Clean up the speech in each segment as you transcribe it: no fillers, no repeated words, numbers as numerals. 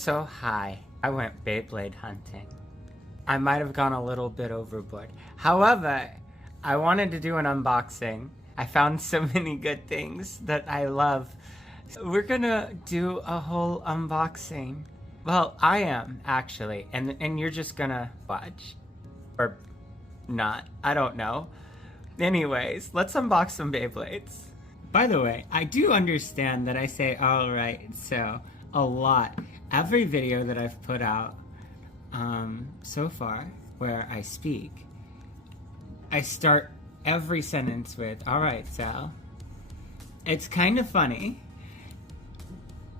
so high, I went Beyblade hunting. I might have gone a little bit overboard. However, I wanted to do an unboxing. I found so many good things that I love. We're gonna do a whole unboxing. Well, I am, actually, and you're just gonna watch. Or not, I don't know. Anyways, let's unbox some Beyblades. By the way, I do understand that I say alright, so, a lot. Every video that I've put out so far where I speak, I start every sentence with, alright, Sal. It's kind of funny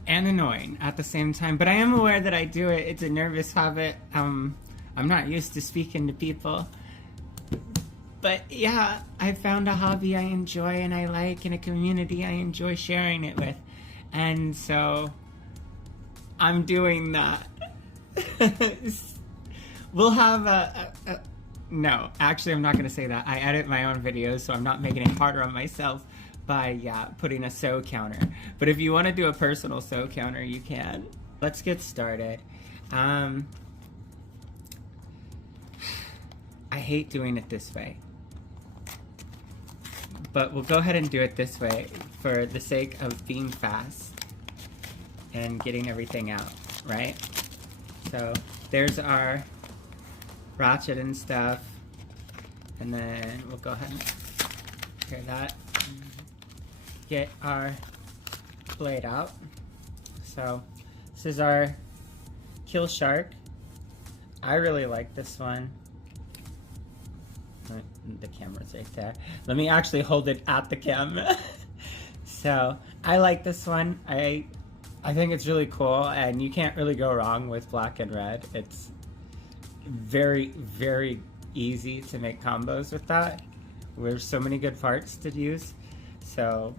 and annoying at the same time, but I am aware that I do it. It's a nervous habit. I'm not used to speaking to people. But yeah, I found a hobby I enjoy and I like, and a community I enjoy sharing it with. And so I'm doing that. We'll have no, actually I'm not going to say that. I edit my own videos, so I'm not making it harder on myself by putting a sew counter. But if you want to do a personal sew counter, you can. Let's get started. I hate doing it this way, but we'll go ahead and do it this way for the sake of being fast and getting everything out, right? So there's our ratchet and stuff, and then we'll go ahead and clear that. Get our blade out. So this is our Kill Shark. I really like this one. The camera's right there. Let me actually hold it at the camera. So I like this one. I think it's really cool, and you can't really go wrong with black and red. It's very, very easy to make combos with that. There's so many good parts to use. So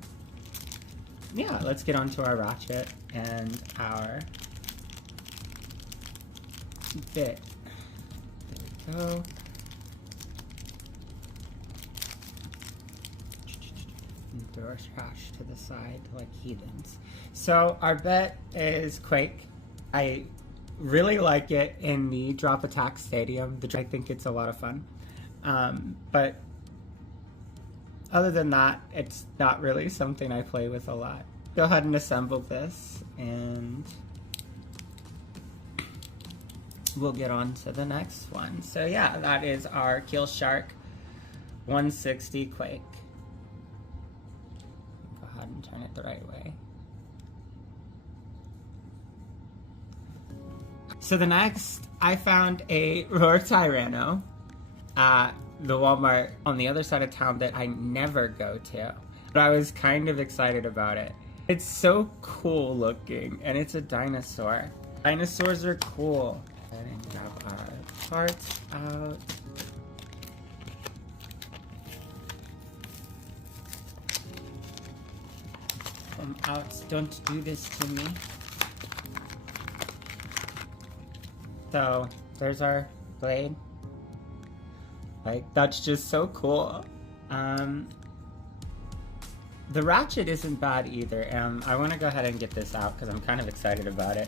yeah, let's get onto our ratchet and our bit. There we go. And throw our trash to the side like heathens. So our bet is Quake. I really like it in the Drop Attack Stadium. I think it's a lot of fun. But other than that, it's not really something I play with a lot. Go ahead and assemble this, and we'll get on to the next one. So yeah, that is our Kill Shark 160 Quake. Go ahead and turn it the right way. So the next, I found a Roar Tyranno at the Walmart on the other side of town that I never go to. But I was kind of excited about it. It's so cool looking, and it's a dinosaur. Dinosaurs are cool. Go ahead and grab our parts out. Come out, don't do this to me. So, there's our blade. Like, that's just so cool. The ratchet isn't bad either. I want to go ahead and get this out because I'm kind of excited about it.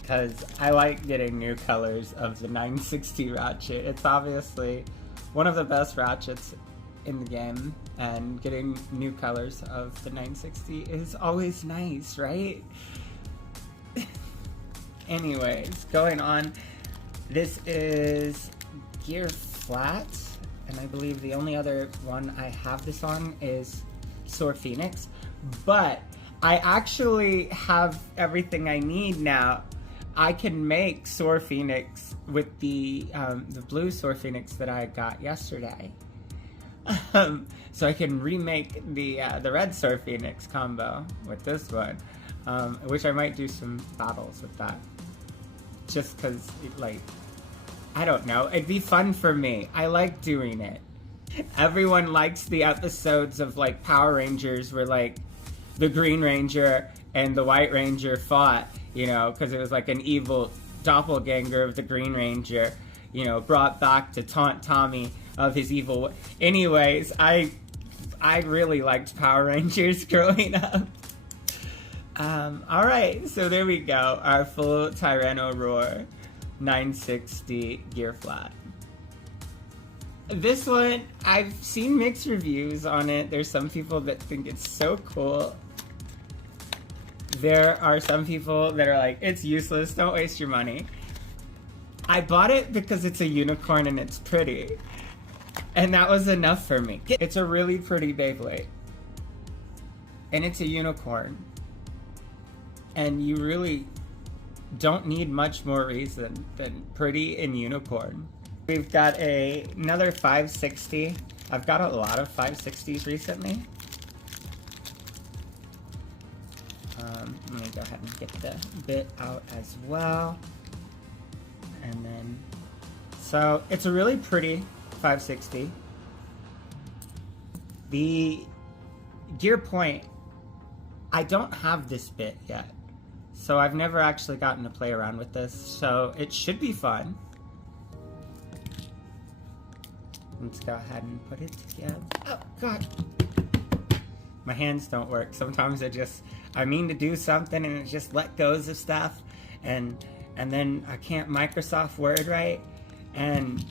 Because I like getting new colors of the 960 ratchet. It's obviously one of the best ratchets in the game. And getting new colors of the 960 is always nice, right? Anyways, going on. This is Gear Flat. And I believe the only other one I have this on is Soar Phoenix, but I actually have everything I need now. I can make Soar Phoenix with the blue Soar Phoenix that I got yesterday. So I can remake the red Soar Phoenix combo with this one, which I might do some battles with that, just because, like, I don't know, it'd be fun for me. I like doing it. Everyone likes the episodes of, like, Power Rangers where, like, the Green Ranger and the White Ranger fought, you know, because it was like an evil doppelganger of the Green Ranger, you know, brought back to taunt Tommy of his evil. Anyways, I really liked Power Rangers growing up. Alright, so there we go. Our full Tyranno Roar 960 gear flat. This one, I've seen mixed reviews on it. There's some people that think it's so cool. There are some people that are like, it's useless, don't waste your money. I bought it because it's a unicorn and it's pretty. And that was enough for me. It's a really pretty Beyblade. And it's a unicorn. And you really don't need much more reason than pretty and unicorn. We've got another 560. I've got a lot of 560s recently. Let me go ahead and get the bit out as well. And then, so it's a really pretty 560. The gear point, I don't have this bit yet. So I've never actually gotten to play around with this. So it should be fun. Let's go ahead and put it together. Oh, God. My hands don't work. Sometimes I mean to do something and it just let goes of stuff. And then I can't Microsoft Word right. And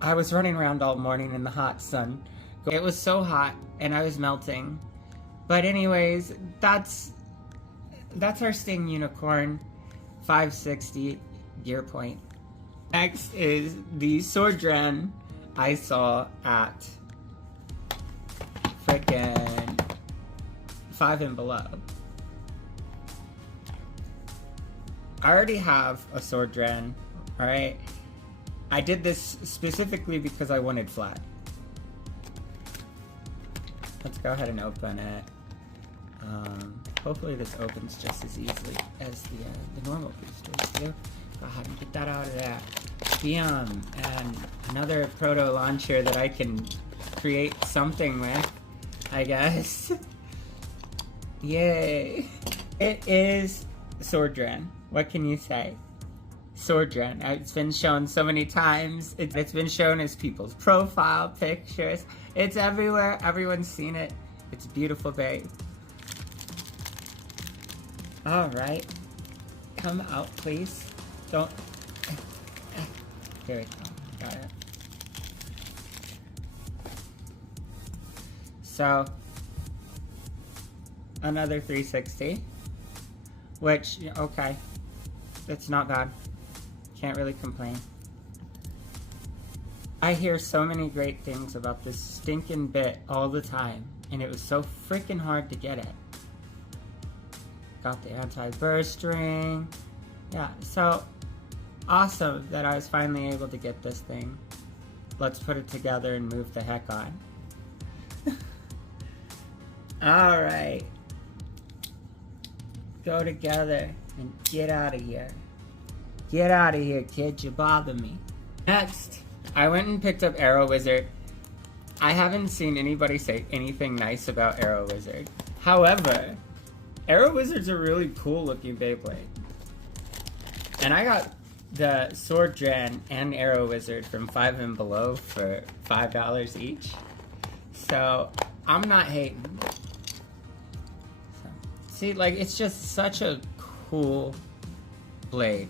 I was running around all morning in the hot sun. It was so hot and I was melting. But anyways, that's our Sting Unicorn 560 gear point. Next is the Swordran I saw at frickin' 5 and Below. I already have a Swordran, alright? I did this specifically because I wanted flat. Let's go ahead and open it. Hopefully this opens just as easily as the normal boosters do. Go ahead and get that out of there. Bam! And another proto launcher that I can create something with, I guess. Yay! It is Swordran. What can you say? Swordran. It's been shown so many times. It's been shown as people's profile pictures. It's everywhere. Everyone's seen it. It's beautiful, babe. Alright. Come out, please. Don't. There we go. Got it. So, another 360. Which, okay. It's not bad. Can't really complain. I hear so many great things about this stinking bit all the time, and it was so freaking hard to get it. Got the anti-burst ring. Yeah, so awesome that I was finally able to get this thing. Let's put it together and move the heck on. Alright. Go together and get out of here. Get out of here, kid. You bother me. Next, I went and picked up Arrow Wizard. I haven't seen anybody say anything nice about Arrow Wizard. However, Arrow Wizard's a really cool looking Beyblade. And I got the Swordran and Arrow Wizard from 5 and Below for $5 each. So, I'm not hating. So, see, like, it's just such a cool blade.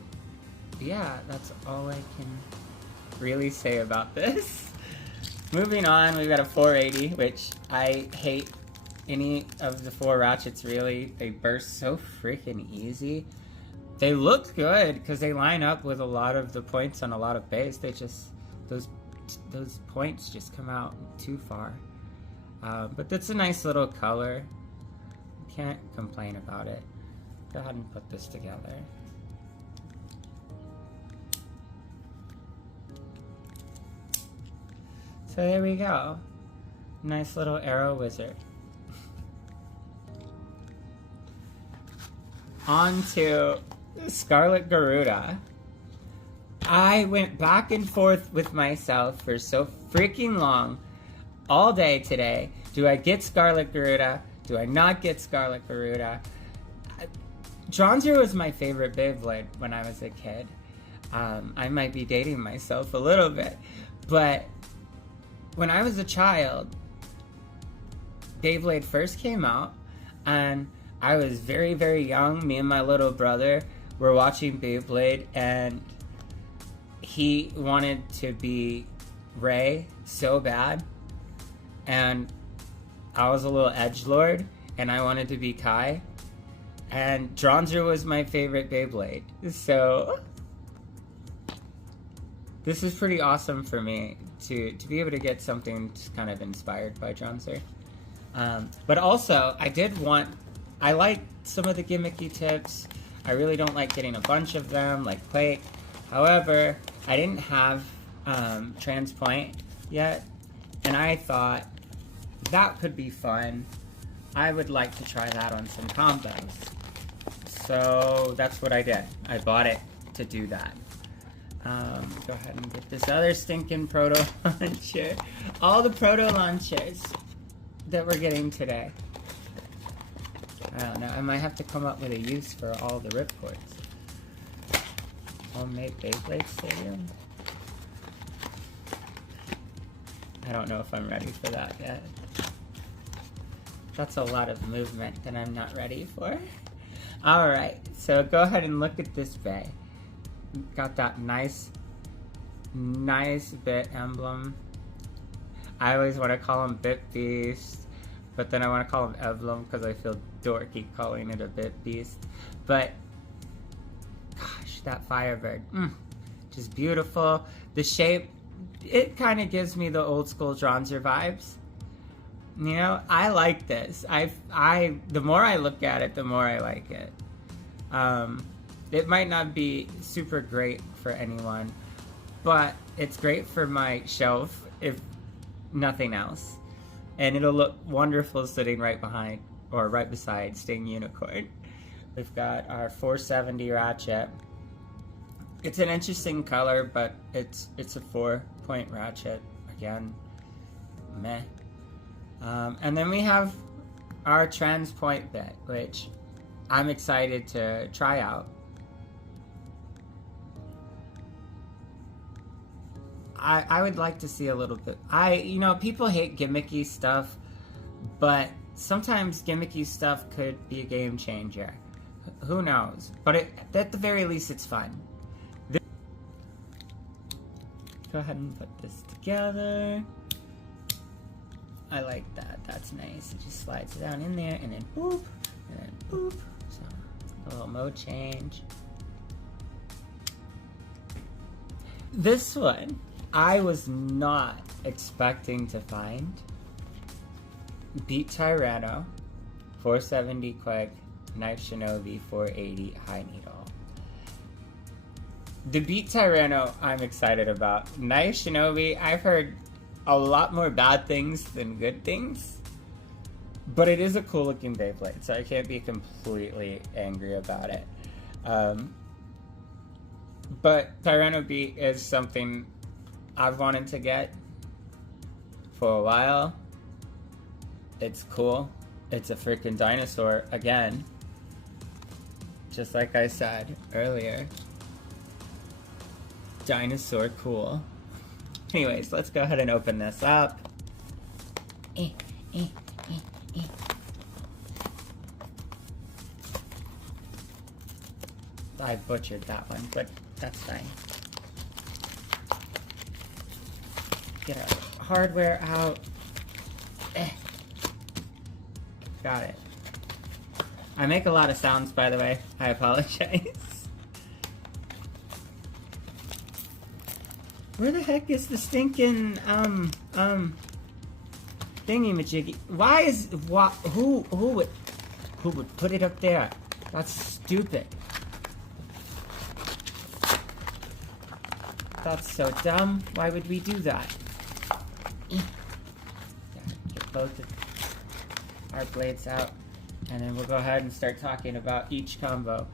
Yeah, that's all I can really say about this. Moving on, we've got a 480, which I hate any of the 4 ratchets, really. They burst so freaking easy. They look good because they line up with a lot of the points on a lot of bays. They just, those points just come out too far. But that's a nice little color. Can't complain about it. Go ahead and put this together. So there we go. Nice little Arrow Wizard. On to Scarlet Garuda. I went back and forth with myself for so freaking long, all day today. Do I get Scarlet Garuda? Do I not get Scarlet Garuda? Tronzor was my favorite Beyblade when I was a kid. I might be dating myself a little bit, but when I was a child, Beyblade first came out. and I was very, very young. Me and my little brother were watching Beyblade, and he wanted to be Ray so bad, and I was a little edgelord, and I wanted to be Kai, and Dronzer was my favorite Beyblade. So this is pretty awesome for me to be able to get something kind of inspired by Dronzer. But also, I like some of the gimmicky tips. I really don't like getting a bunch of them, like Quake. However, I didn't have Transpoint yet, and I thought that could be fun. I would like to try that on some combos. So that's what I did. I bought it to do that. Go ahead and get this other stinking proto launcher. All the proto launchers that we're getting today. I don't know. I might have to come up with a use for all the ripcords. Homemade Beyblade Stadium? I don't know if I'm ready for that yet. That's a lot of movement that I'm not ready for. Alright, so go ahead and look at this bay. Got that nice bit emblem. I always want to call him Bit Beast, but then I want to call him Emblem because I feel dorky calling it a Bit Beast. But gosh, that Firebird, just beautiful. The shape, it kind of gives me the old school Dronzer vibes. You know, I like this. The more I look at it, the more I like it. It might not be super great for anyone, but it's great for my shelf, if nothing else. And it'll look wonderful sitting right behind, or right beside Sting Unicorn. We've got our 470 ratchet. It's an interesting color, but it's a 4-point ratchet. Again, meh. And then we have our Transpoint bit, which I'm excited to try out. I would like to see a little bit. People hate gimmicky stuff, but sometimes gimmicky stuff could be a game changer. Who knows? But at the very least, it's fun. Go ahead and put this together. I like that. That's nice. It just slides down in there, and then boop, and then boop. So a little mode change. This one, I was not expecting to find. Beat Tyranno, 470 Quick, Knife Shinobi, 480 High Needle. The Beat Tyranno I'm excited about. Knife Shinobi, I've heard a lot more bad things than good things, but it is a cool looking Beyblade, so I can't be completely angry about it. But Tyranno Beat is something I've wanted to get for a while. It's cool. It's a freaking dinosaur again, just like I said earlier. Dinosaur cool. Anyways, let's go ahead and open this up. I butchered that one, but that's fine. Get our hardware out. Got it. I make a lot of sounds, by the way. I apologize. Where the heck is the stinking, thingy-majiggy? Who would put it up there? That's stupid. That's so dumb. Why would we do that? Get both of our blades out, and then we'll go ahead and start talking about each combo.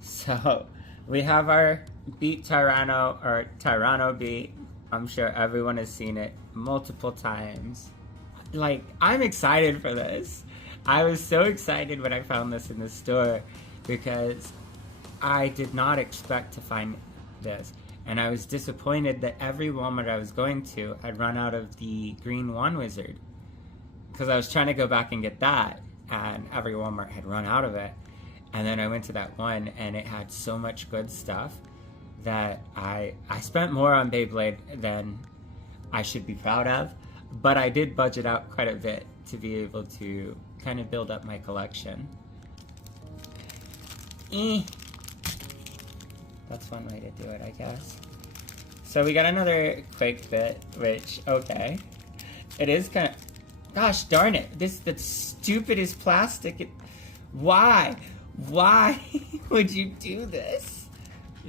So, we have our Beat Tyranno, or Tyranno Beat. I'm sure everyone has seen it multiple times. Like, I'm excited for this. I was so excited when I found this in the store, because I did not expect to find this. And I was disappointed that every Walmart I was going to had run out of the green One Wizard. Because I was trying to go back and get that, and every Walmart had run out of it. And then I went to that one, and it had so much good stuff that I spent more on Beyblade than I should be proud of. But I did budget out quite a bit to be able to kind of build up my collection. That's one way to do it, I guess. So we got another Quake bit, which, okay. It is kind of... Gosh darn it. The stupidest plastic. Why? Why would you do this?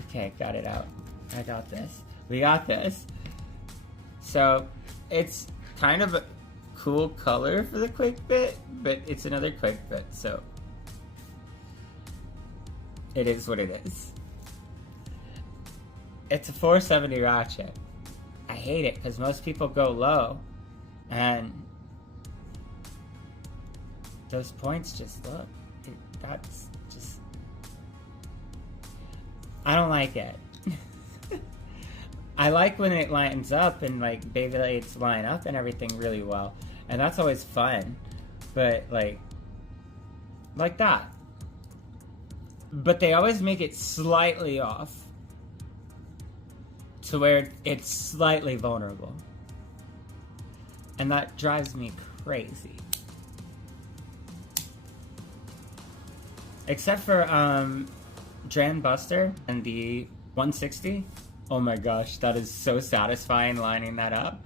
Okay, got it out. I got this. We got this. So, it's kind of a cool color for the Quake bit, but it's another Quake bit, so... It is what it is. It's a 470 ratchet. I hate it because most people go low, and those points just look. That's just. I don't like it. I like when it lines up and like Beyblades line up and everything really well, and that's always fun. But like that. But they always make it slightly off to where it's slightly vulnerable. And that drives me crazy. Except for Dran Buster and the 160. Oh my gosh, that is so satisfying lining that up.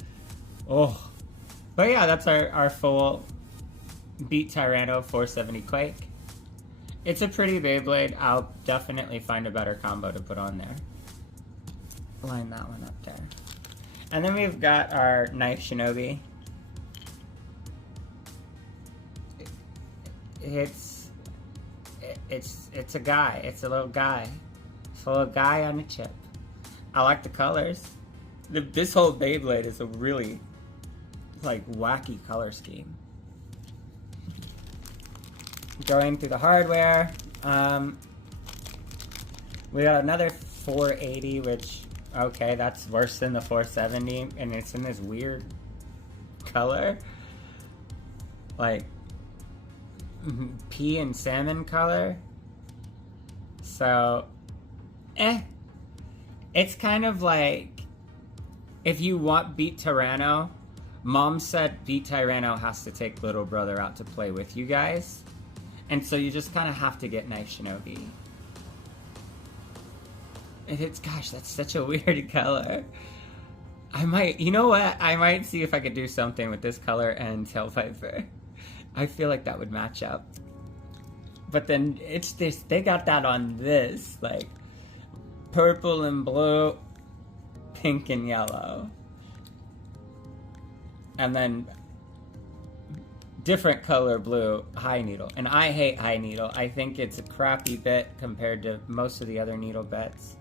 Oh. But yeah, that's our full Beat Tyranno 470 Quake. It's a pretty Beyblade. I'll definitely find a better combo to put on there. Line that one up there. And then we've got our Knife Shinobi. It's a guy. It's a little guy. It's a little guy on a chip. I like the colors. This whole Beyblade is a really like wacky color scheme. Going through the hardware, we got another 480, which, okay, that's worse than the 470, and it's in this weird color, like pea and salmon color. So, it's kind of like, if you want Beat Tyranno, Mom said Beat Tyranno has to take little brother out to play with you guys. And so you just kind of have to get Knife Shinobi. And it's, gosh, that's such a weird color. I might, you know what? I might see if I could do something with this color and Tailpiper. I feel like that would match up. But then it's this, they got that on this, like, purple and blue, pink and yellow. And then different color blue high needle, and I hate high needle. I think it's a crappy bit compared to most of the other needle bits.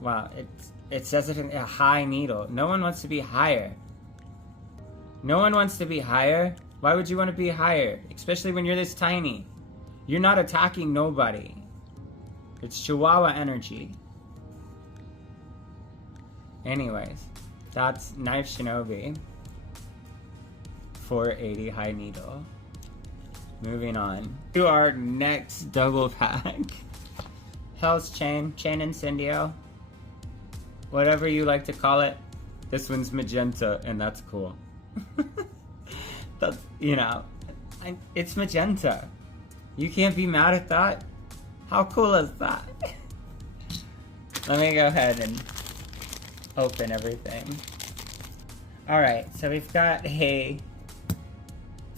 Wow, it says it in a high needle. No one wants to be higher. No one wants to be higher. Why would you want to be higher, especially when you're this tiny? You're not attacking nobody. It's Chihuahua energy. Anyways, that's Knife Shinobi. 480 high needle. Moving on to our next double pack. Hell's Chain Incendio. Whatever you like to call it. This one's magenta, and that's cool. That's, you know, it's magenta. You can't be mad at that. How cool is that? Let me go ahead and open everything. Alright, so we've got a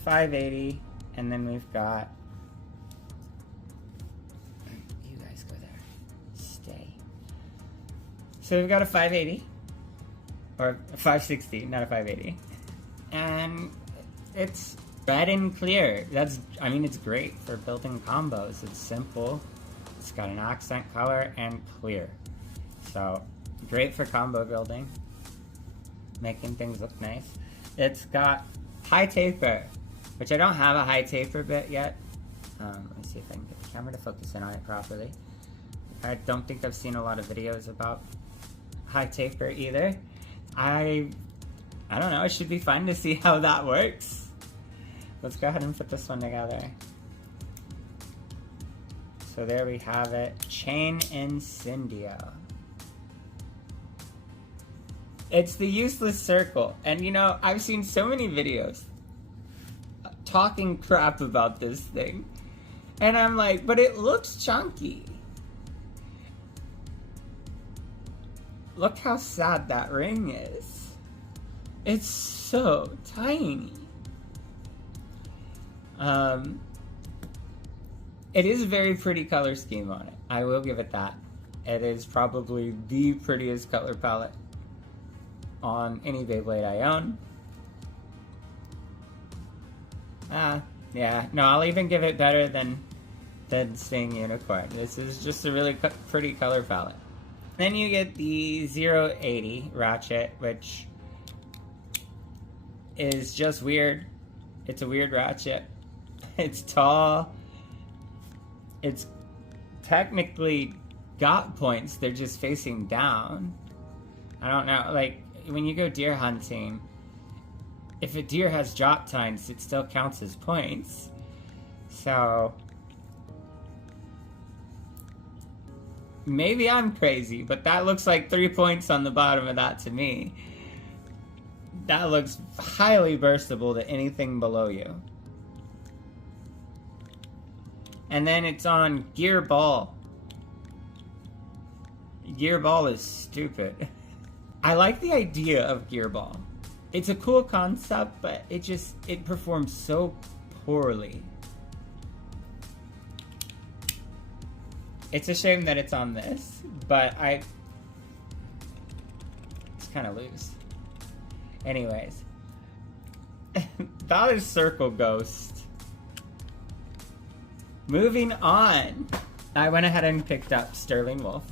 580, and then we've got, you guys go there, stay. So we've got a 580, or a 560, not a 580, and it's red and clear. That's, I mean, it's great for building combos. It's simple, it's got an accent color, and clear. So, great for combo building, making things look nice. It's got high taper, which I don't have a high taper bit yet. Let me see if I can get the camera to focus in on it properly. I don't think I've seen a lot of videos about high taper either. I don't know, it should be fun to see how that works. Let's go ahead and put this one together. So there we have it, Chain Incendio. It's the useless circle, and you know, I've seen so many videos talking crap about this thing, and I'm like, but it looks chunky. Look how sad that ring is. It's so tiny. It is a very pretty color scheme on it. I will give it that. It is probably the prettiest color palette on any Beyblade I own. Yeah, no, I'll even give it better than Sting Unicorn. This is just a really pretty color palette. Then you get the 080 Ratchet, which is just weird. It's a weird Ratchet. It's tall. It's technically got points, they're just facing down. I don't know, like, when you go deer hunting, if a deer has drop tines, it still counts as points. So maybe I'm crazy, but that looks like 3 points on the bottom of that to me. That looks highly burstable to anything below you. And then it's on Gear Ball. Gear Ball is stupid. I like the idea of Gear Ball. It's a cool concept, but it performs so poorly. It's a shame that it's on this, but it's kind of loose. Anyways. That is Circle Ghost. Moving on. I went ahead and picked up Sterling Wolf.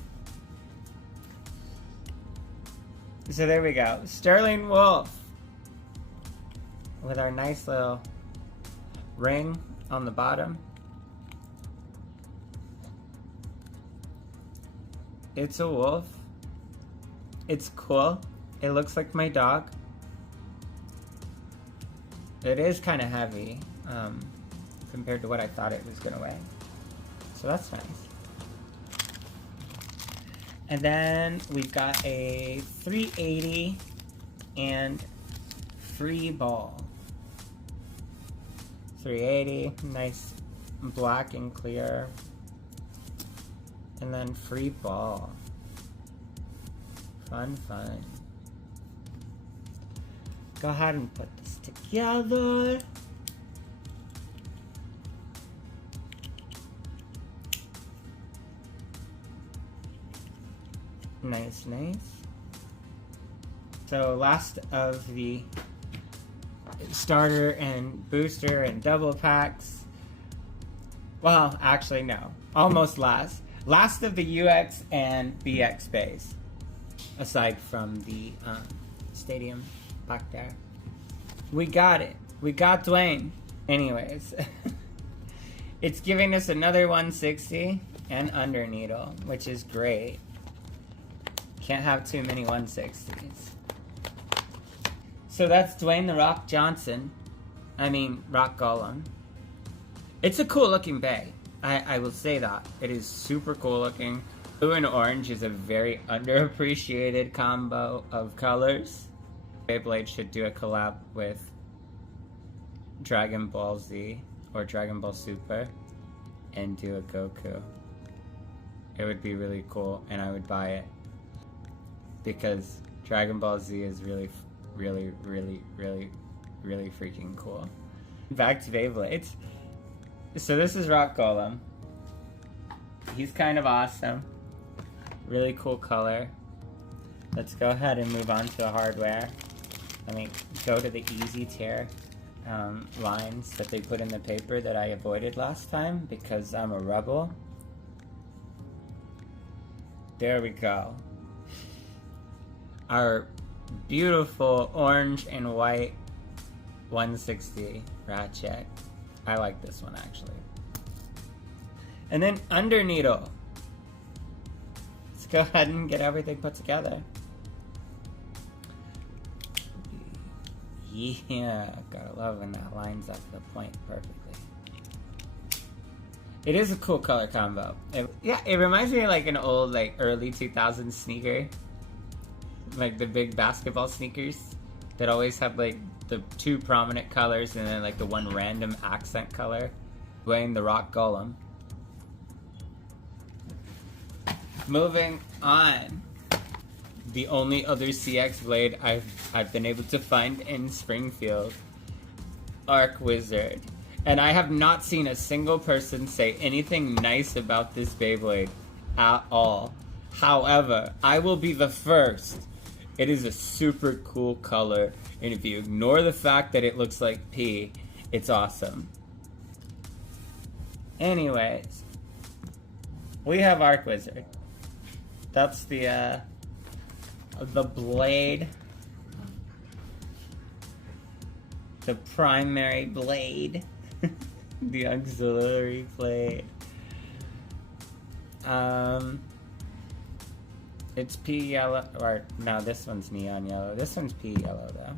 So there we go. Sterling Wolf. With our nice little ring on the bottom. It's a wolf. It's cool. It looks like my dog. It is kind of heavy compared to what I thought it was going to weigh. So that's nice. And then we've got a 380 and Free Ball. 380, nice black and clear. And then Free Ball. Fun, fun. Go ahead and put this together. Nice, nice. So last of the starter and booster and double packs. Well, actually no. Almost last. Last of the UX and BX base. Aside from the stadium back there. We got it. We got Dwayne. Anyways. It's giving us another 160 and under needle, which is great. Can't have too many 160s. So that's Dwayne The Rock Johnson. I mean, Rock Golem. It's a cool looking bay. I will say that. It is super cool looking. Blue and orange is a very underappreciated combo of colors. Beyblade should do a collab with Dragon Ball Z or Dragon Ball Super and do a Goku. It would be really cool and I would buy it. Because Dragon Ball Z is really freaking cool. Back to Beyblades. So this is Rock Golem. He's kind of awesome. Really cool color. Let's go ahead and move on to the hardware. Let me go to the easy tear lines that they put in the paper that I avoided last time because I'm a rebel. There we go. Our beautiful orange and white 160 Ratchet. I like this one actually. And then under needle. go ahead and get everything put together. Yeah, gotta love when that lines up the point perfectly. It is a cool color combo. Yeah, it reminds me of like an old, like early 2000s sneaker. Like the big basketball sneakers that always have like the two prominent colors and then like the one random accent color. Wearing the rock golem. Moving on. The only other CX blade I've been able to find in Springfield. Arc Wizard. And I have not seen a single person say anything nice about this Beyblade at all. However, I will be the first. It is a super cool color, and if you ignore the fact that it looks like pee, it's awesome. Anyways, we have Arc Wizard. That's the blade. The primary blade. The auxiliary blade. It's pea yellow, or no, this one's neon yellow. This one's pea yellow though.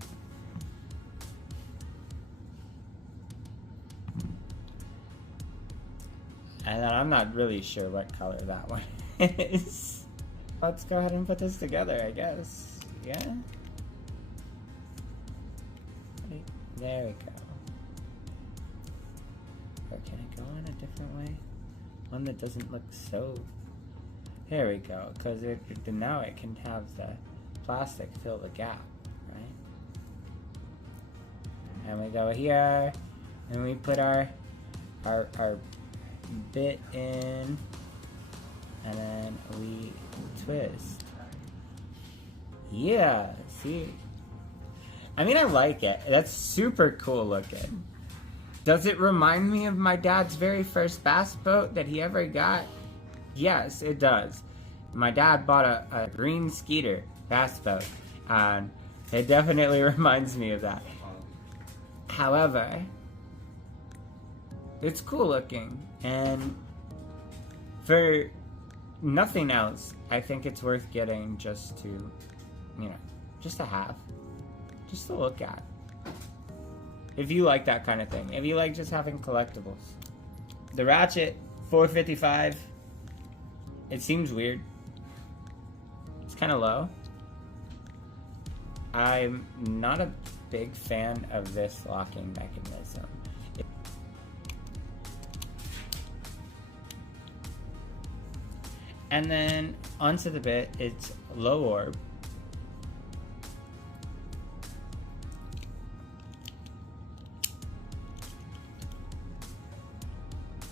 And I'm not really sure what color that one is. Let's go ahead and put this together, I guess. Yeah? There we go. Or can it go in a different way? One that doesn't look so... There we go, because now it can have the plastic fill the gap, right? And we go here, and we put our bit in, and then we twist. Yeah, see? I mean, I like it. That's super cool looking. Does it remind me of my dad's very first bass boat that he ever got? Yes, it does. My dad bought a green Skeeter bass boat, and it definitely reminds me of that. However, it's cool looking, and for nothing else, I think it's worth getting just to, you know, just to have, just to look at. If you like that kind of thing, if you like just having collectibles. The ratchet, $4.55. It seems weird. It's kind of low. I'm not a big fan of this locking mechanism. And then onto the bit, it's low orb.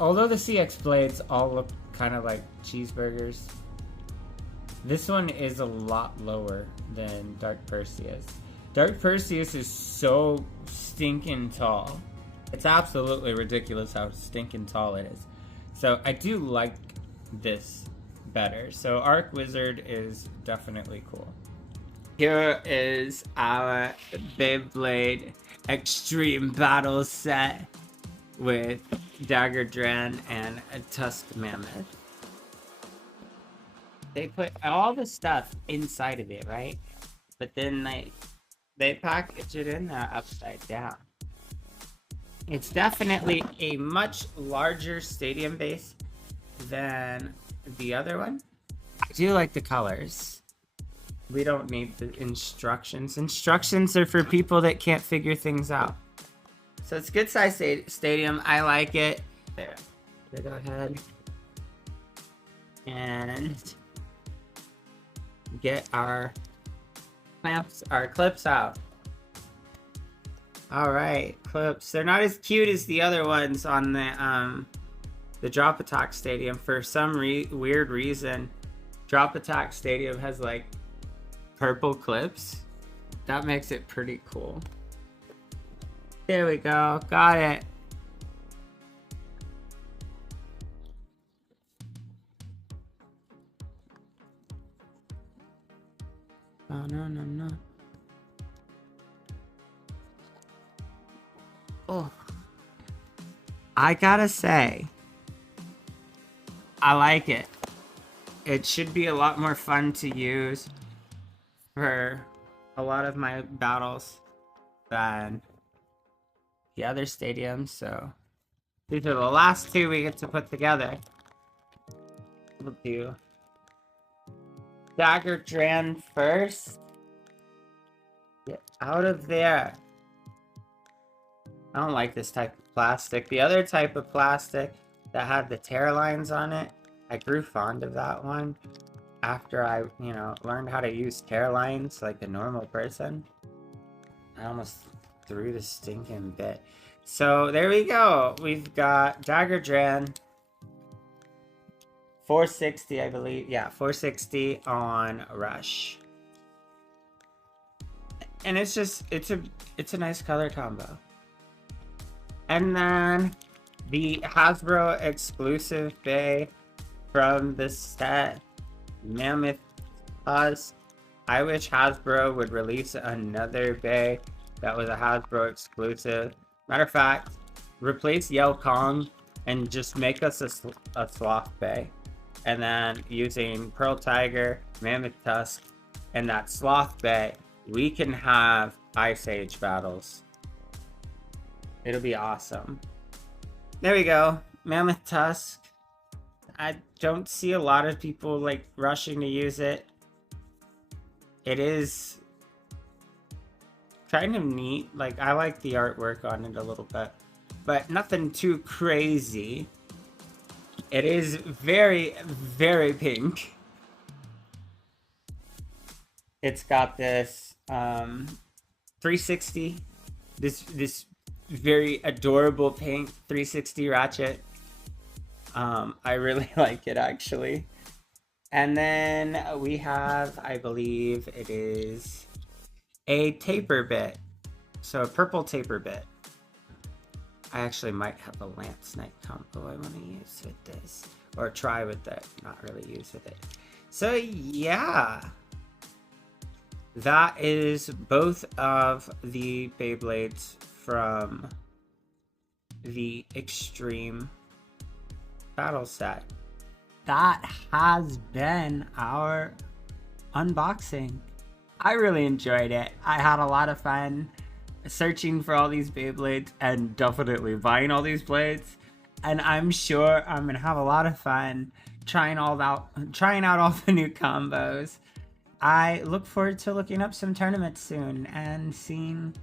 Although the CX blades all look kind of like cheeseburgers, this one is a lot lower than Dark Perseus. Dark Perseus is so stinking tall. It's absolutely ridiculous how stinking tall it is. So I do like this better. So Arc Wizard is definitely cool. Here is our Beyblade Extreme Battle set with Dagger Dran and a Tusk Mammoth. They put all the stuff inside of it, right? But then they package it in there upside down. It's definitely a much larger stadium base than the other one. I do like the colors. We don't need the instructions. Instructions are for people that can't figure things out. So it's a good size stadium. I like it. There. So go ahead and get our clips out. All right, clips. They're not as cute as the other ones on the Drop Attack Stadium. For some weird reason, Drop Attack Stadium has like purple clips. That makes it pretty cool. There we go. Got it. Oh, no. Oh. I gotta say, I like it. it should be a lot more fun to use for a lot of my battles than the other stadiums. So these are the last two we get to put together. We'll do Dagger Dran first. Get out of there. I don't like this type of plastic. The other type of plastic that had the tear lines on it, I grew fond of that one after I, learned how to use tear lines like a normal person. I almost threw the stinking bit. So there we go. We've got Dagger Dran. 460, I believe. Yeah, 460 on Rush. And it's a nice color combo. And then the Hasbro exclusive bay from the set, Mammoth Tusk. I wish Hasbro would release another bay that was a Hasbro exclusive. Matter of fact, replace Yell Kong and just make us a Sloth bay. And then using Pearl Tiger, Mammoth Tusk, and that Sloth bay, we can have Ice Age battles. It'll be awesome. There we go. Mammoth Tusk. I don't see a lot of people like rushing to use it. It is kind of neat. Like, I like the artwork on it a little bit, but nothing too crazy. It is very, very pink. It's got this 360, this very adorable pink 360 ratchet. I really like it, actually. And then we have, I believe it is a taper bit. So a purple taper bit. I actually might have a Lance Knight combo I want to use with this. Or try with it, not really use with it. So yeah. That is both of the Beyblades from the Extreme Battle set. That has been our unboxing. I really enjoyed it. I had a lot of fun searching for all these Beyblades and definitely buying all these blades. And I'm sure I'm gonna have a lot of fun trying out all the new combos. I look forward to looking up some tournaments soon and seeing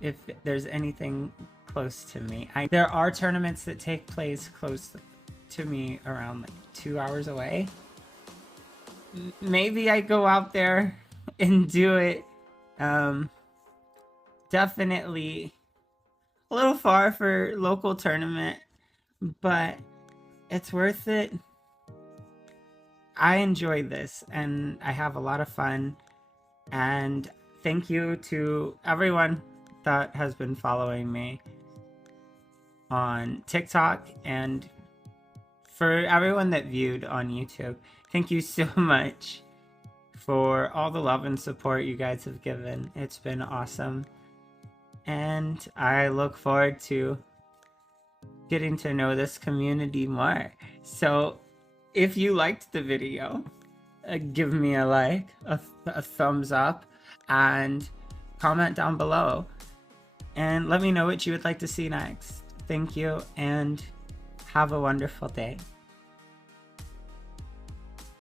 if there's anything close to me. There are tournaments that take place close to me around like 2 hours away. Maybe I go out there and do it. Definitely a little far for local tournament, but it's worth it. I enjoy this and I have a lot of fun, and thank you to everyone that has been following me on TikTok, and for everyone that viewed on YouTube. Thank you so much for all the love and support you guys have given. It's been awesome, and I look forward to getting to know this community more. So if you liked the video, give me a like, a thumbs up, and comment down below. And let me know what you would like to see next. Thank you, and have a wonderful day.